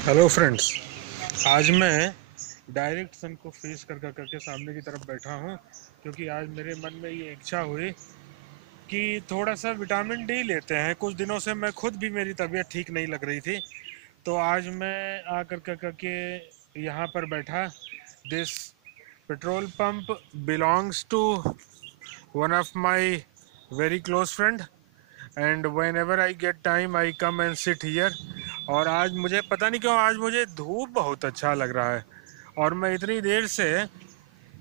Hello friends. आज मैं direct सन को फेस करके सामने की तरफ बैठा हूँ, क्योंकि आज मेरे मन में ये इच्छा हुई कि थोड़ा सा विटामिन डी लेते हैं। कुछ दिनों से मैं खुद भी, मेरी तबीयत ठीक नहीं लग रही थी, तो आज मैं आकर करके यहाँ पर बैठा। This petrol pump belongs to one of my very close friend, and whenever I get time I come and sit here. और आज मुझे पता नहीं क्यों, आज मुझे धूप बहुत अच्छा लग रहा है, और मैं इतनी देर से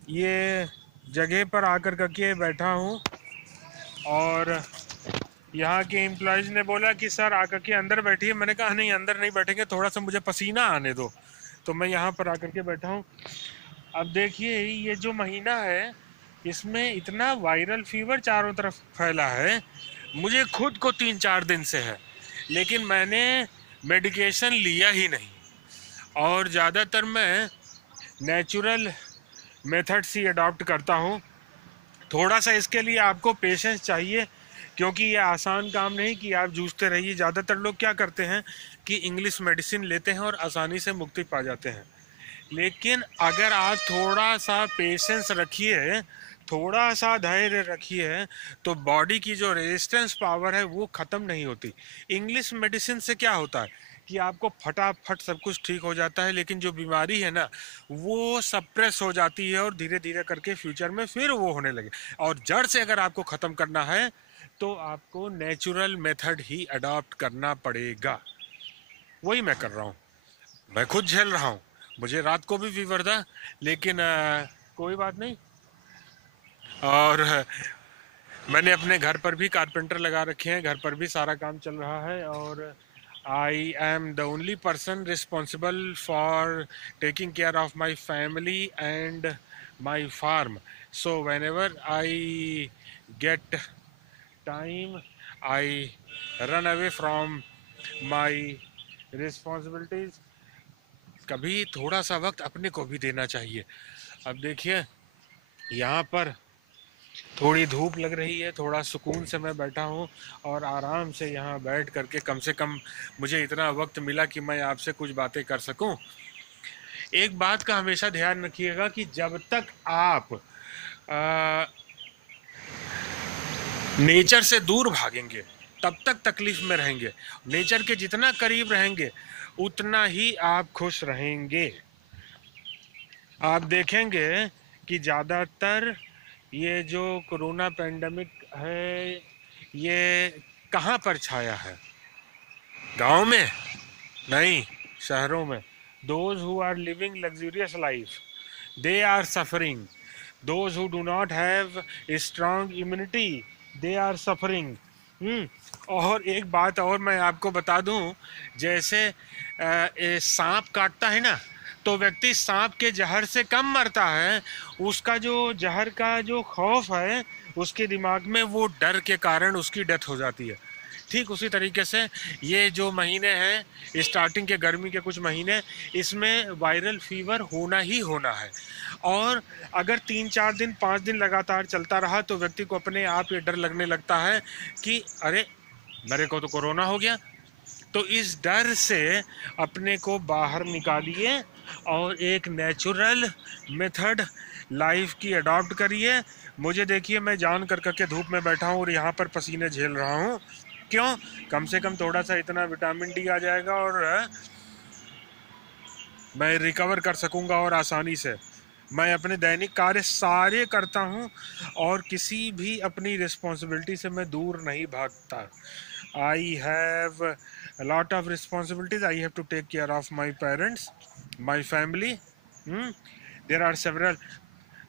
ये जगह पर आकर करके बैठा हूँ। और यहाँ के एम्प्लॉयज़ ने बोला कि सर आकर के अंदर बैठिए। मैंने कहा नहीं, अंदर नहीं बैठेंगे, थोड़ा सा मुझे पसीना आने दो। तो मैं यहाँ पर आकर के बैठा हूँ। अब देखिए, ये जो महीना है, इसमें इतना वायरल फीवर चारों तरफ फैला है। मुझे खुद को 3-4 दिन से है, लेकिन मैंने मेडिकेशन लिया ही नहीं। और ज़्यादातर मैं नेचुरल मेथड्स ही अडॉप्ट करता हूँ। थोड़ा सा इसके लिए आपको पेशेंस चाहिए, क्योंकि ये आसान काम नहीं कि आप जूझते रहिए। ज़्यादातर लोग क्या करते हैं कि इंग्लिश मेडिसिन लेते हैं और आसानी से मुक्ति पा जाते हैं। लेकिन अगर आप थोड़ा सा पेशेंस रखिए, थोड़ा सा धैर्य रखिए, तो बॉडी की जो रेजिस्टेंस पावर है वो ख़त्म नहीं होती। इंग्लिश मेडिसिन से क्या होता है कि आपको फटाफट सब कुछ ठीक हो जाता है, लेकिन जो बीमारी है ना, वो सप्रेस हो जाती है और धीरे धीरे करके फ्यूचर में फिर वो होने लगे। और जड़ से अगर आपको ख़त्म करना है तो आपको नेचुरल मेथड ही अडॉप्ट करना पड़ेगा। वही मैं कर रहा हूँ। मैं खुद झेल रहा हूँ। मुझे रात को भी फीवर था, लेकिन कोई बात नहीं। और मैंने अपने घर पर भी कारपेंटर लगा रखे हैं, घर पर भी सारा काम चल रहा है। और I am the only person responsible for taking care of my family and my farm. So whenever I get time, I run away from my responsibilities. कभी थोड़ा सा वक्त अपने को भी देना चाहिए। अब देखिए, यहाँ पर थोड़ी धूप लग रही है, थोड़ा सुकून से मैं बैठा हूँ, और आराम से यहाँ बैठ करके कम से कम मुझे इतना वक्त मिला कि मैं आपसे कुछ बातें कर सकूँ। एक बात का हमेशा ध्यान रखिएगा कि जब तक आप नेचर से दूर भागेंगे, तब तक तकलीफ में रहेंगे। नेचर के जितना करीब रहेंगे, उतना ही आप खुश रहेंगे। आप देखेंगे कि ज़्यादातर ये जो कोरोना पेंडेमिक है, ये कहाँ पर छाया है? गांव में नहीं, शहरों में। Those who are living luxurious life, they are suffering. Those who do not have strong immunity, they are suffering. और एक बात और मैं आपको बता दूं, जैसे सांप काटता है ना, तो व्यक्ति सांप के जहर से कम मरता है। उसका जो जहर का जो खौफ है, उसके दिमाग में वो डर के कारण उसकी डेथ हो जाती है। ठीक उसी तरीके से ये जो महीने हैं, स्टार्टिंग के गर्मी के कुछ महीने, इसमें वायरल फीवर होना ही होना है। और अगर 3-4 दिन 5 दिन लगातार चलता रहा, तो व्यक्ति को अपने आप ये डर लगने लगता है कि अरे, मेरे को तो कोरोना हो गया। तो इस डर से अपने को बाहर निकालिए और एक नेचुरल मेथड लाइफ की अडॉप्ट करिए। मुझे देखिए, मैं जान कर करके धूप में बैठा हूँ और यहाँ पर पसीने झेल रहा हूँ। क्यों? कम से कम थोड़ा सा इतना विटामिन डी आ जाएगा, और मैं रिकवर कर सकूंगा और आसानी से। मैं अपने दैनिक कार्य सारे करता हूँ, और किसी भी अपनी रिस्पॉन्सिबिलिटी से मैं दूर नहीं भागता। I have a lot of responsibilities. I have to take care of my parents, my family. Hmm? There are several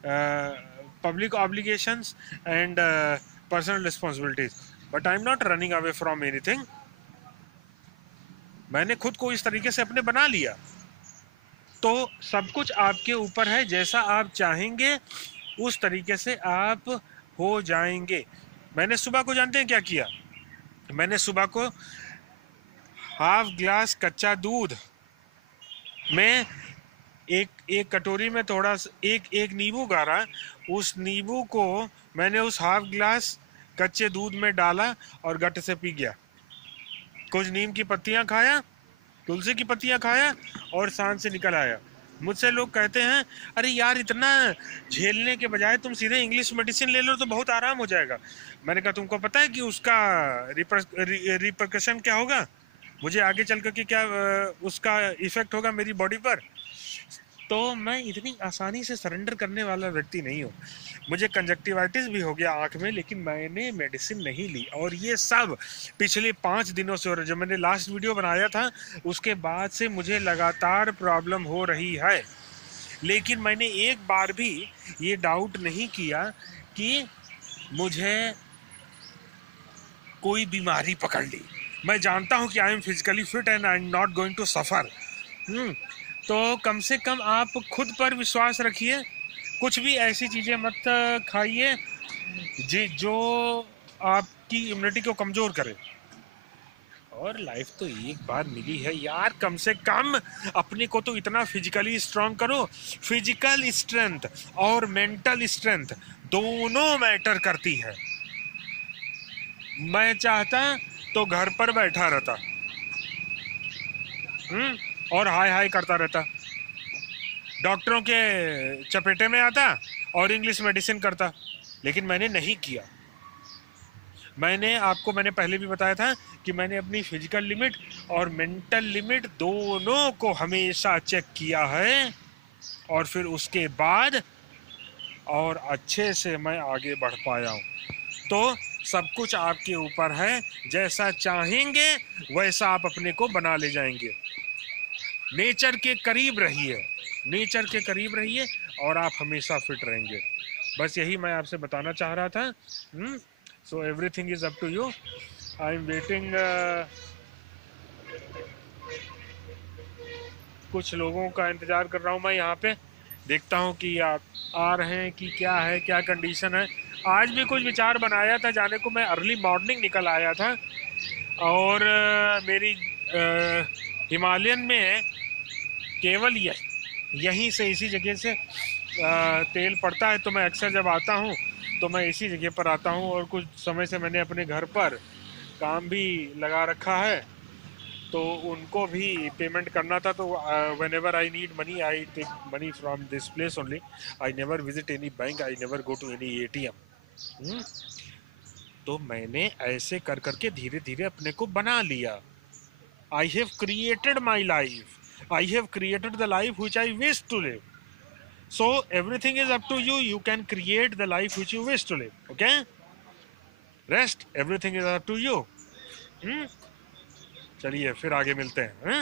uh, public obligations and personal responsibilities. But I'm not running away from anything. मैंने खुद को इस तरीके से अपने बना लिया, तो सब कुछ आपके ऊपर है। जैसा आप चाहेंगे उस तरीके से आप हो जाएंगे। मैंने सुबह को, जानते हैं क्या किया? मैंने सुबह को हाफ ग्लास कच्चा दूध में एक एक कटोरी में थोड़ा एक एक नींबू गाड़ा। उस नींबू को मैंने उस हाफ ग्लास कच्चे दूध में डाला और गट से पी गया। कुछ नीम की पत्तियां खाया, तुलसी की पत्तियां खाया और सांस से निकल आया। मुझसे लोग कहते हैं अरे यार इतना झेलने के बजाय तुम सीधे इंग्लिश मेडिसिन ले लो तो बहुत आराम हो जाएगा। मैंने कहा तुमको पता है कि उसका रिपरकशन क्या होगा, मुझे आगे चल कर के क्या उसका इफेक्ट होगा मेरी बॉडी पर। तो मैं इतनी आसानी से सरेंडर करने वाला व्यक्ति नहीं हूँ। मुझे कंजक्टिवाइटिस भी हो गया आंख में, लेकिन मैंने मेडिसिन नहीं ली, और ये सब पिछले 5 दिनों से हो रहा है। जब मैंने लास्ट वीडियो बनाया था उसके बाद से मुझे लगातार प्रॉब्लम हो रही है, लेकिन मैंने एक बार भी ये डाउट नहीं किया कि मुझे कोई बीमारी पकड़ ली। मैं जानता हूँ कि I am physically fit and I am not going to suffer. तो कम से कम आप खुद पर विश्वास रखिए, कुछ भी ऐसी चीज़ें मत खाइए जो आपकी इम्यूनिटी को कमज़ोर करे। और लाइफ तो एक बार मिली है यार, कम से कम अपने को तो इतना फिजिकली स्ट्रांग करो। फिजिकल स्ट्रेंथ और मेंटल स्ट्रेंथ दोनों मैटर करती है। मैं चाहता तो घर पर बैठा रहता और हाय हाय करता रहता, डॉक्टरों के चपेटे में आता और इंग्लिश मेडिसिन करता, लेकिन मैंने नहीं किया। मैंने पहले भी बताया था कि मैंने अपनी फिजिकल लिमिट और मेंटल लिमिट दोनों को हमेशा चेक किया है, और फिर उसके बाद और अच्छे से मैं आगे बढ़ पाया हूँ। तो सब कुछ आपके ऊपर है, जैसा चाहेंगे वैसा आप अपने को बना ले जाएंगे। नेचर के करीब रहिए, नेचर के करीब रहिए और आप हमेशा फिट रहेंगे। बस यही मैं आपसे बताना चाह रहा था। So everything is up to you. I am waiting, कुछ लोगों का इंतज़ार कर रहा हूँ मैं यहाँ पे, देखता हूँ कि आप आ रहे हैं कि क्या है, क्या कंडीशन है। आज भी कुछ विचार बनाया था जाने को, मैं अर्ली मॉर्निंग निकल आया था, और मेरी हिमालयन में केवल यहीं से इसी जगह से तेल पड़ता है, तो मैं अक्सर जब आता हूँ तो मैं इसी जगह पर आता हूँ। और कुछ समय से मैंने अपने घर पर काम भी लगा रखा है, तो उनको भी पेमेंट करना था। तो whenever I need money I take money from this place only. I never visit any bank, I never go to any ATM। तो मैंने ऐसे कर करके धीरे धीरे अपने को बना लिया। I have created my life, I have created the life which I wish to live. So everything is up to you. You can create the life which you wish to live. Okay? Rest. Everything is up to you. चलिए फिर आगे मिलते हैं।